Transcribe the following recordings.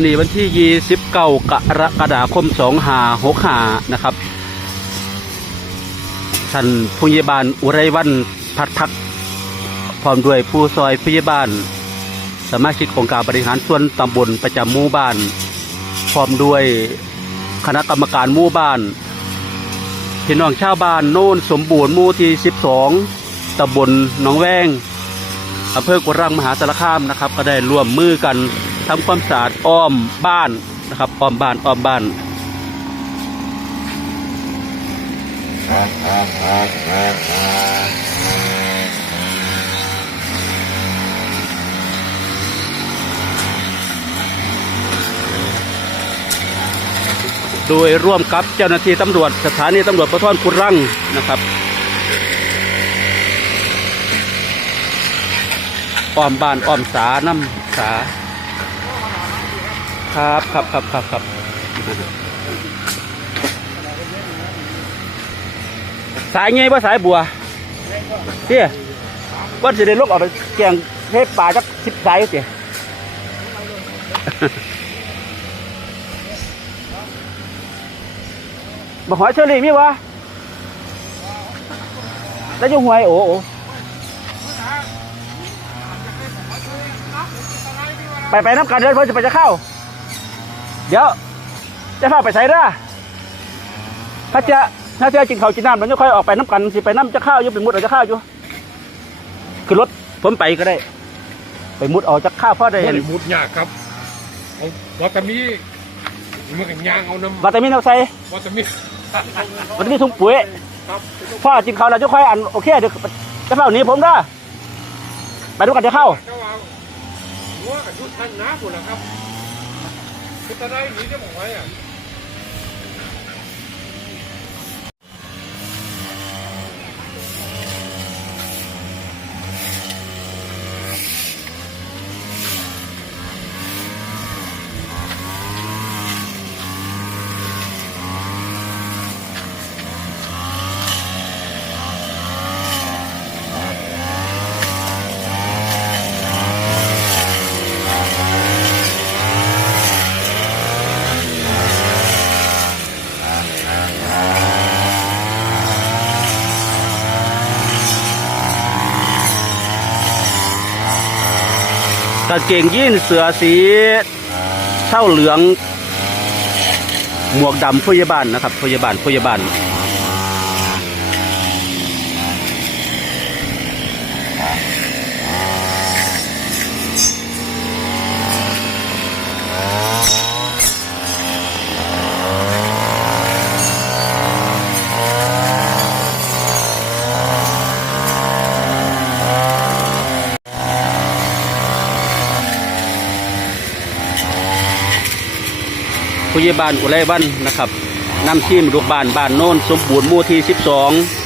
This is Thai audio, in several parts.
มันนี้วันที่29กรกฎาคม2565นะครับท่านผู้ใหญ่บ้านอุไรวันพัดพักพร้อมด้วยผู้ซอยผู้ใหญ่บ้านสมาชิกองค์การบริหารส่วนตำบลประจำหมู่บ้าน พร้อมด้วยคณะกรรมการหมู่บ้านพี่น้องชาวบ้านโน่นสมบูรณ์หมู่ที่ 12ตำบลหนองแวงอำเภอกุรังมหาสารคามนะครับ ก็ได้ร่วมมือกัน ทำความสะอาดอ้อมบ้านนะครับอ้อมบ้านอ้อมบ้านโดยร่วมกับเจ้าหน้าที่ตำรวจสถานีตำรวจภูธรกุรังนะครับอ้อมบ้านอ้อมสาน้ำสา ครับครับครับครับครับสายไงว่าสายบัวเตี้ยว่าจะได้ลกออกไปแกงเทปป่าจักสิบสายเตี้ยบหอยเชอรี่มีวะแล้วจะหวยโอ้โอไปไปน้ำกันเดินเพื่อจะไปจะเข้า เดี๋ยว จะเข้าไปใส่เด้อถ้าจะถ้าจะกินข้าวกินน้ำมันจะค่อยออกไปน้ำกันสิไปน้ำจะเข้าอยู่ไปมุดเอาจะเข้าอยู่คือรถผมไปก็ได้ ไปมุดเอาจะข้าวพ่อได้บเห็นริมุดยากครับเอาวัตามีมันกันยางเอาน้วัตามินเอาใส่ำวัตามีวัตามินถุงปุ๋ยครับพ่อกินข้าวแล้วจะค่อยอันโอเคเดี๋ยวจะเข้าหนีผมเด้อไปดูกันจะเข้าเจ้าว่าหัวกับชุดท่านน้าหมดแล้วครับ คือตะได้ห กไว้อะกางเกงยีนเสือสีเท่าเหลือง หมวกดำพยาบาลนะครับพยาบาลพยาบาล ผู้ใหญ่บ้านอุไรบ้านนะครับนำทีมลูกบ้านบ้านโน้นสมบูรณ์มู่ที่ 12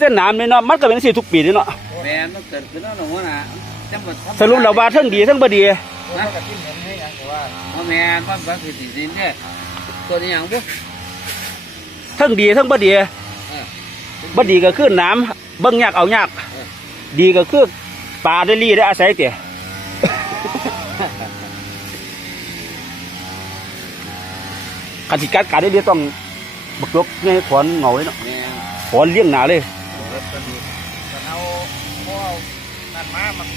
แต่หนามเลยเนาะมันก็เป็นสิทุกปีเลยเนาะแมนมันเกิดขึ้นแล้วหนูนะจังหวัดสรุปแล้วว่าทั้งดีทั้งบ่ดีนะว่าแมนว่าบางทีสินเนี่ยตัวนี้อย่างพวกทั้งดีทั้งบ่ดีเออบ่ดีก็คือน้ำเบิ่งยากเอายากเออดีก็คือปลาได้ลีได้อาศัยเตี่ยการสิกัดการได้ลีต้องบักลบเนี่ยถอนเหงาเลยเนาะแมนถอนเลี้ยงหนาเลย เอาพวกนั่นมามัน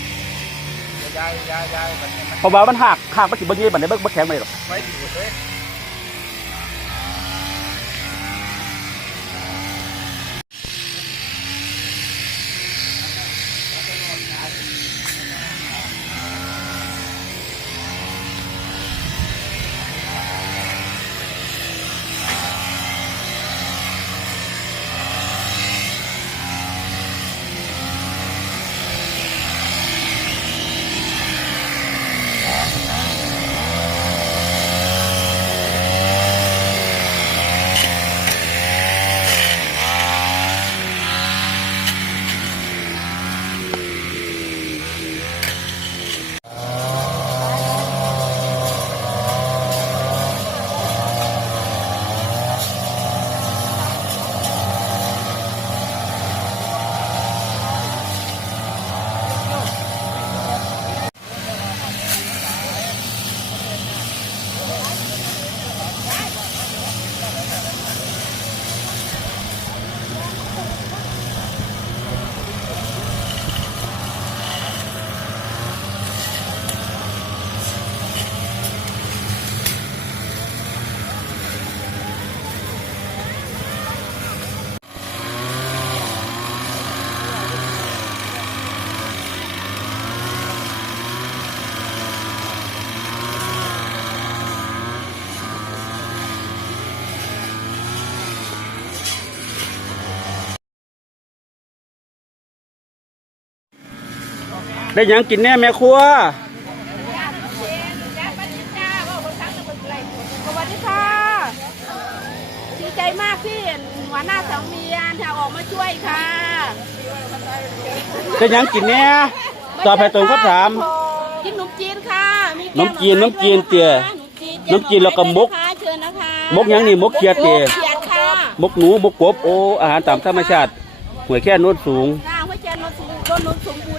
ยายยายยายแบบนี้มันเพราะว่ามันหักหักมันสิบ่ยืดบัดนี้บ่บ่แข็งไปหรอก ไว้ดีเลย ได้หยังกินแน่แม่ครัวสวัสดีค่ะดีใจมากที่หัวหน้าสังเวียนจะออกมาช่วยค่ะได้หยังกินแน่ตอบให้ตรงคำถาม กินขนมจีนค่ะ มีแกงขนมจีนหอไม้ขนมจีนเตี๋ยด้วยนะคะขนมจีนแล้วก็มก เชิญนะคะมกหยังนี่มกเขียดเตี๋ยมกเขียดค่ะมกหนูมกกบโออาหารตามธรรมชาติหวยแค่นวดสูง ค่ะหัวใจนนสมบูรณ์นนสมบูรณ์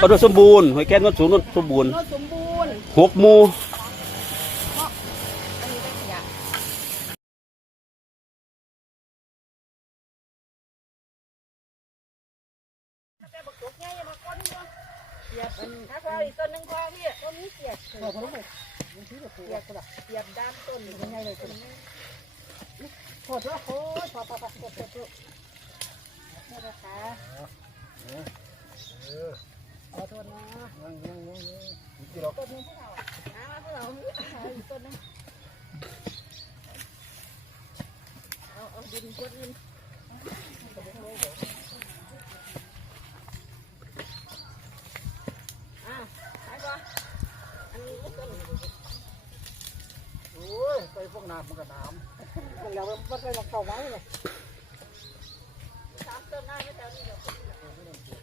นะคะก็นวดสมบูรณ์หวยแค่นวดสูงนวดสมบูรณ์นนสมบูรณ์หกหมูอันนี้ได้ขยะเสียบอันถ้าพออีกต้นหนึ่งพอพี่ต้นนี้เสียบเสียบเสียบเสียบด้านต้นยังไงเลยต้นนี้ขอโทษโอ้ยพอพอพอพอพอพอนี่นะคะ ขอโทษนะต้นนึงผู้เฒ่าอ่าผู้เฒ่าเอาอีกต้นนึงเอาเอาดินกดดินอะไปก่อนอันนี้โอ้ยไปพวกน้ำมันก็น้ำมันแล้วมันก็เลยเข้าไว้เลยสามต้นหน้าไม่เท่านี้เดี๋ยว